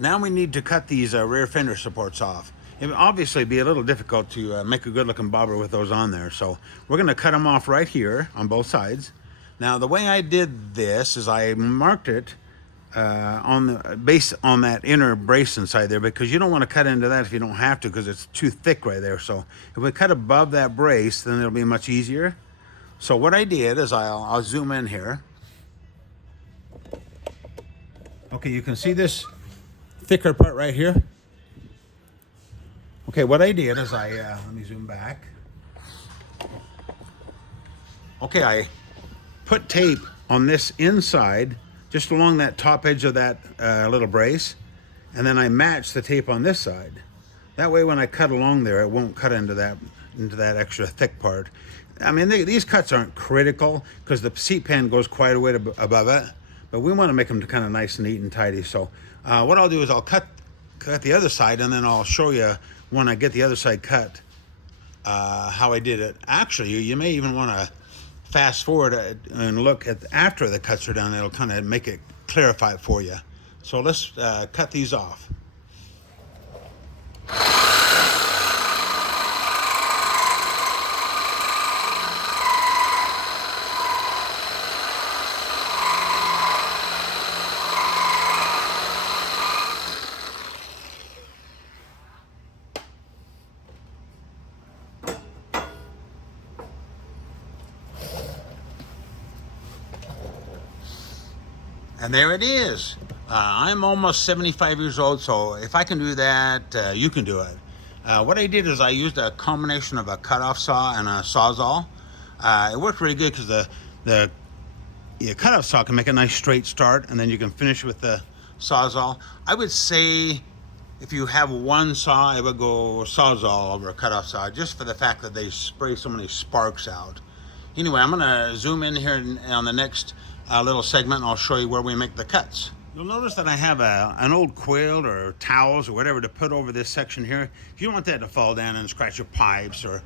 Now we need to cut these rear fender supports off. It would obviously be a little difficult to make a good looking bobber with those on there. So we're going to cut them off right here on both sides. Now the way I did this is I marked it on the base on that inner brace inside there, because you don't want to cut into that if you don't have to, because it's too thick right there. So if we cut above that brace, then it'll be much easier. So what I did is I'll zoom in here. Okay, you can see this thicker part right here. Okay, what I did is let me zoom back. Okay, I put tape on this inside, just along that top edge of that little brace, and then I matched the tape on this side. That way when I cut along there, it won't cut into that extra thick part. I mean, these cuts aren't critical because the seat pan goes quite a way above it, but we want to make them kind of nice and neat and tidy. So what I'll do is I'll cut the other side, and then I'll show you when I get the other side cut how I did it. Actually, you may even want to fast forward and look at after the cuts are done. It'll kind of make it clarify it for you. So let's cut these off. And there it is. I'm almost 75 years old, so if I can do that, you can do it. What I did is I used a combination of a cutoff saw and a sawzall. It worked really good because the cutoff saw can make a nice straight start, and then you can finish with the sawzall. I would say if you have one saw, I would go sawzall over a cutoff saw, just for the fact that they spray so many sparks out. Anyway, I'm gonna zoom in here on the next little segment, and I'll show you where we make the cuts. You'll notice that I have an old quilt or towels or whatever to put over this section here. You don't want that to fall down and scratch your pipes or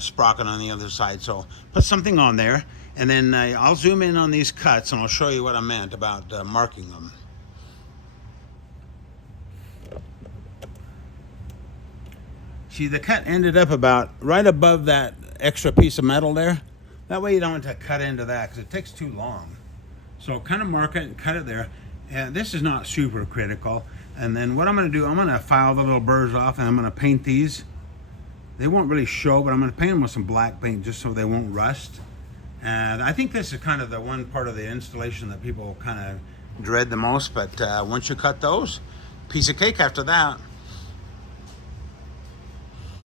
sprocket on the other side. So put something on there, and then I'll zoom in on these cuts and I'll show you what I meant about marking them. See, the cut ended up about right above that extra piece of metal there. That way you don't want to cut into that because it takes too long. So kind of mark it and cut it there. And this is not super critical. And then what I'm going to do, I'm going to file the little burrs off, and I'm going to paint these. They won't really show, but I'm going to paint them with some black paint just so they won't rust. And I think this is kind of the one part of the installation that people kind of dread the most. But once you cut those, piece of cake after that.